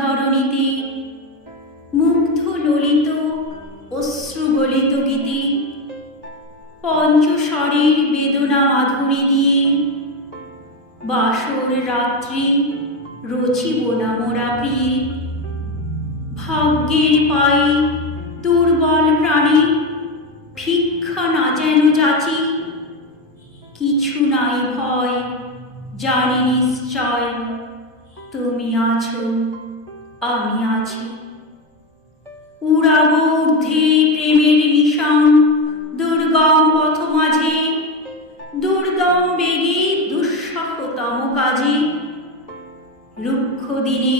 ধরণীতে মুগ্ধ ললিত অশ্রুগলিত গীতে, পঞ্চস্বরের বেদনা মাধুরী দিয়ে বাসর রাত্রি রচিব না মোরা প্রিয়ে। ভাগ্যের পায়ে দুর্বল প্রাণে ভিক্ষা না যেন যাচি, কিছু নাই ভয়, জানি নিশ্চয় তুমি আছো, আমি আছি। উড়াব ঊর্ধ্বে প্রেমের নিশান, দুর্গম পথ মাঝে, দুর্দম বেগে দুঃসহতম কাজে। রুক্ষ দিনে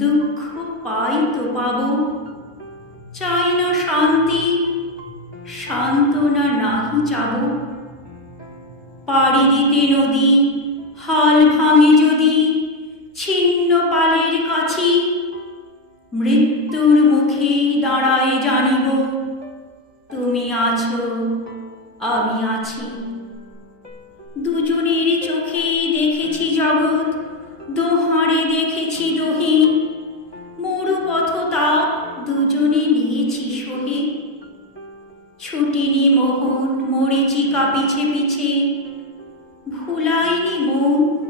দুঃখ পাই তো পাব, চাই না শান্তি সান্ত্বনা নাহি যাব পাড়ি দিতে নদী, হাল ভাঙে দাঁড়ায় জানিব, তুমি আছো, আমি আছি। দুজনের চোখে দেখেছি জগৎ, দোহারে দেখেছি দোহে। মরু পথ তাপ দুজনে নিয়েছি সহে। ছুটিনি মোহন মরিচিকা পিছে পিছে। ভুলাইনি মন,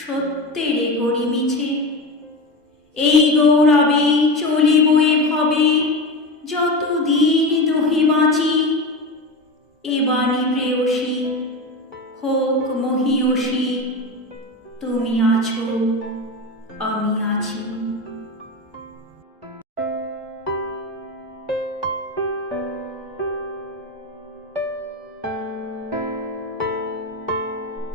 সত্যের করি মিছে। এই পিয়সী তুমি আছো আমি আছি।